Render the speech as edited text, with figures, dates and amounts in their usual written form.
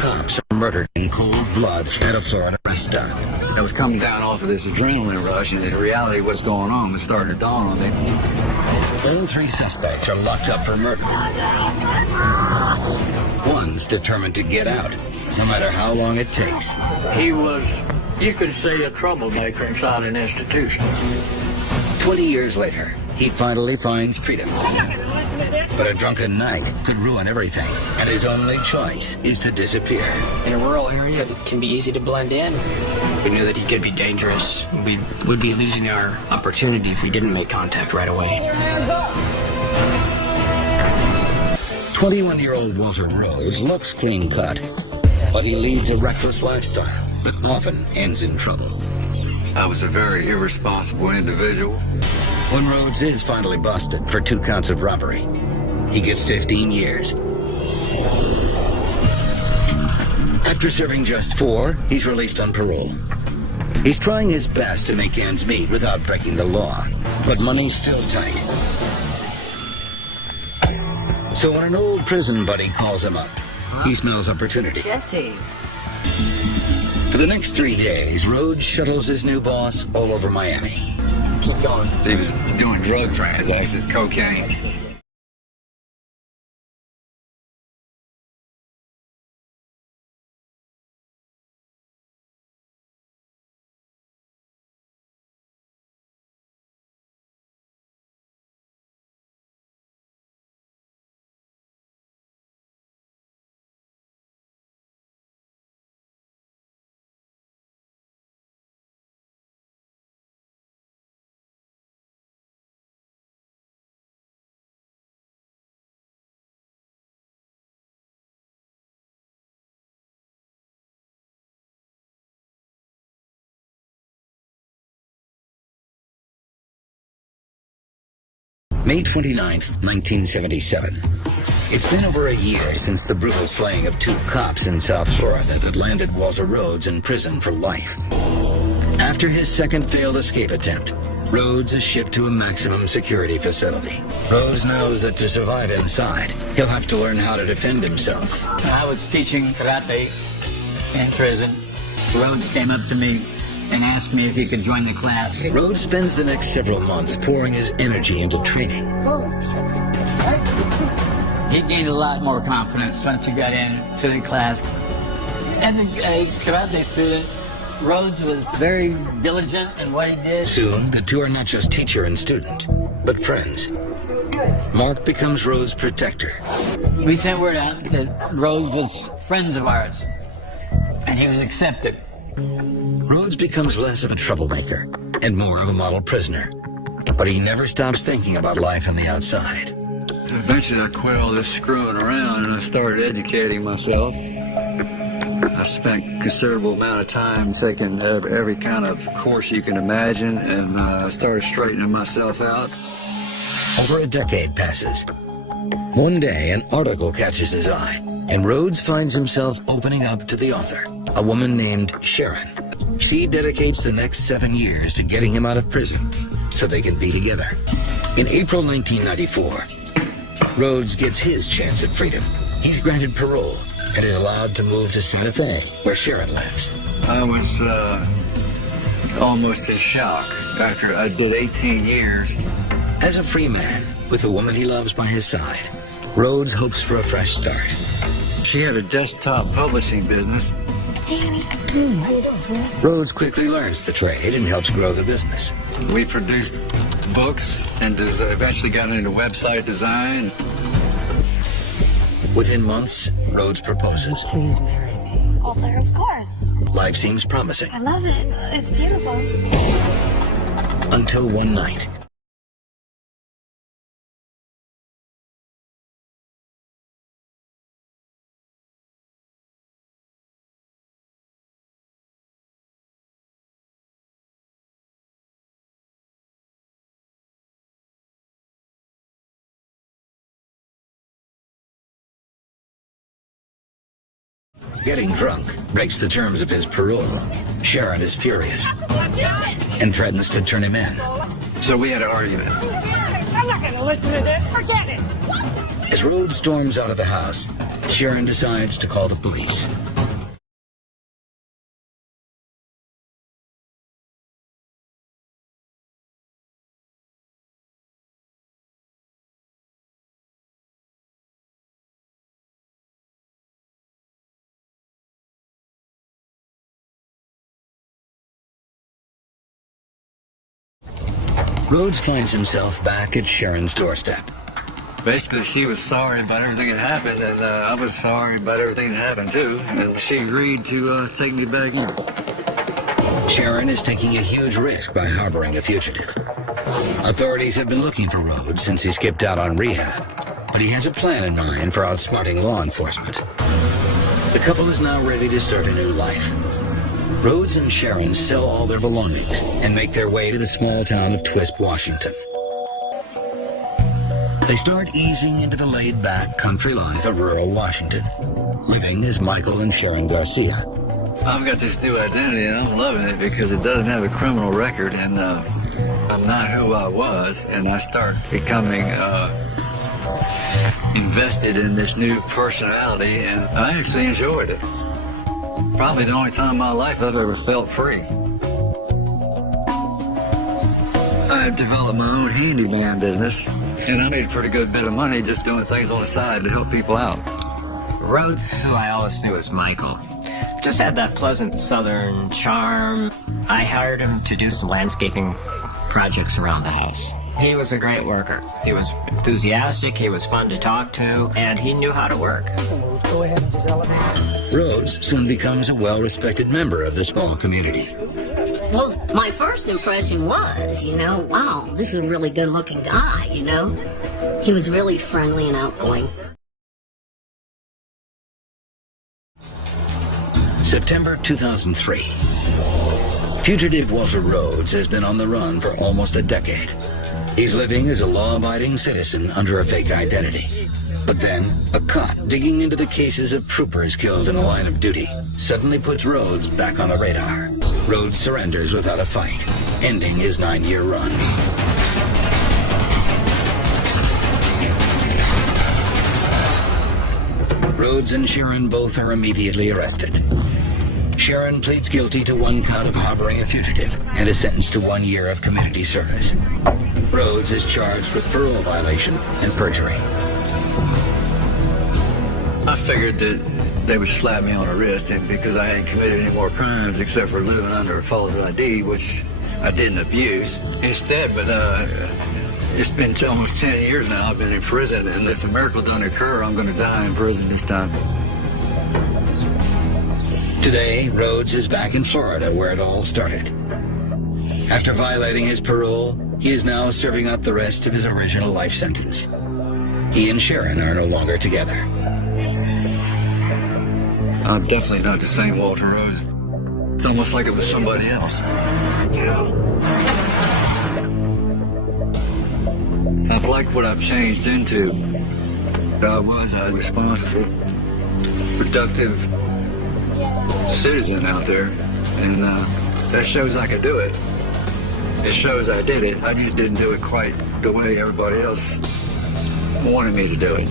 cops are murdered in cold blood at a Florida rest stop. I was coming down off of this adrenaline rush, and in reality what's going on was starting to dawn on me. All three suspects are locked up for murder. One's determined to get out, no matter how long it takes. He was, you could say, a troublemaker inside an institution. 20 years later, he finally finds freedom. But a drunken night could ruin everything, and his only choice is to disappear. In a rural area, it can be easy to blend in. We knew that he could be dangerous. We would be losing our opportunity if we didn't make contact right away. 21-year-old Walter Rose looks clean-cut, but he leads a reckless lifestyle that often ends in trouble. I was a very irresponsible individual. When Rhodes is finally busted for 2 counts of robbery, he gets 15 years. After serving just 4, he's released on parole. He's trying his best to make ends meet without breaking the law, but money's still tight. So when an old prison buddy calls him up, he smells opportunity. Jesse. For the next 3 days, Rhodes shuttles his new boss all over Miami. Keep going. He was doing drug transactions, cocaine. May 29th, 1977. It's been over a year since the brutal slaying of 2 cops in South Florida that landed Walter Rhodes in prison for life. After his second failed escape attempt, Rhodes is shipped to a maximum security facility. Rhodes knows that to survive inside, he'll have to learn how to defend himself. When I was teaching karate in prison, Rhodes came up to me and asked me if he could join the class. Rhodes spends the next several months pouring his energy into training. He gained a lot more confidence once he got into the class. As a karate student, Rhodes was very diligent in what he did. Soon, the two are not just teacher and student, but friends. Mark becomes Rhodes' protector. We sent word out that Rhodes was friends of ours, and he was accepted. Rhodes becomes less of a troublemaker and more of a model prisoner. But he never stops thinking about life on the outside. Eventually I quit all this screwing around and I started educating myself. I spent a considerable amount of time taking every kind of course you can imagine, and I started straightening myself out. Over a decade passes. One day, an article catches his eye, and Rhodes finds himself opening up to the author, a woman named Sharon. She dedicates the next 7 years to getting him out of prison so they can be together. In April 1994, Rhodes gets his chance at freedom. He's granted parole and is allowed to move to Santa Fe, where Sharon lives. I was almost in shock after I did 18 years. As a free man, with a woman he loves by his side, Rhodes hopes for a fresh start. She had a desktop publishing business. Hey, honey. How you doing, sweetie? Rhodes quickly learns the trade and helps grow the business. We produced books and eventually got into website design. Within months, Rhodes proposes. Please marry me. Walter, of course. Life seems promising. I love it. It's beautiful. Until one night. Getting drunk breaks the terms of his parole. Sharon is furious and threatens to turn him in. So we had an argument. I'm not going to listen to this. Forget it. As Rhodes storms out of the house, Sharon decides to call the police. Rhodes finds himself back at Sharon's doorstep. Basically, she was sorry about everything that happened, and I was sorry about everything that happened, too. And she agreed to take me back in. Sharon is taking a huge risk by harboring a fugitive. Authorities have been looking for Rhodes since he skipped out on rehab, but he has a plan in mind for outsmarting law enforcement. The couple is now ready to start a new life. Rhodes and Sharon sell all their belongings and make their way to the small town of Twisp, Washington. They start easing into the laid-back country life of rural Washington, living as Michael and Sharon Garcia. I've got this new identity, and I'm loving it because it doesn't have a criminal record, and I'm not who I was, and I start becoming invested in this new personality, and I actually enjoyed it. Probably the only time in my life I've ever felt free. I've developed my own handyman business, and I made a pretty good bit of money just doing things on the side to help people out. Rhodes, who I always knew as Michael, just had that pleasant southern charm. I hired him to do some landscaping projects around the house. He was a great worker. He was enthusiastic, he was fun to talk to, and he knew how to work. Go ahead and just elevate. Rhodes soon becomes a well-respected member of the small community. Well, my first impression was, wow, this is a really good-looking guy, He was really friendly and outgoing. September 2003. Fugitive Walter Rhodes has been on the run for almost a decade. He's living as a law-abiding citizen under a fake identity. But then, a cop digging into the cases of troopers killed in the line of duty suddenly puts Rhodes back on the radar. Rhodes surrenders without a fight, ending his 9-year run. Rhodes and Sharon both are immediately arrested. Sharon pleads guilty to 1 count of harboring a fugitive and is sentenced to 1 year of community service. Rhodes is charged with parole violation and perjury. I figured that they would slap me on the wrist because I hadn't committed any more crimes except for living under a false ID, which I didn't abuse. Instead, but it's been almost 10 years now I've been in prison, and if a miracle doesn't occur, I'm going to die in prison this time. Today, Rhodes is back in Florida where it all started. After violating his parole, he is now serving out the rest of his original life sentence. He and Sharon are no longer together. I'm definitely not the same Walter Rhodes. It's almost like it was somebody else. I've liked what I've changed into. I was a responsible, productive citizen out there, and that shows I could do it. It shows I did it. I just didn't do it quite the way everybody else wanted me to do it.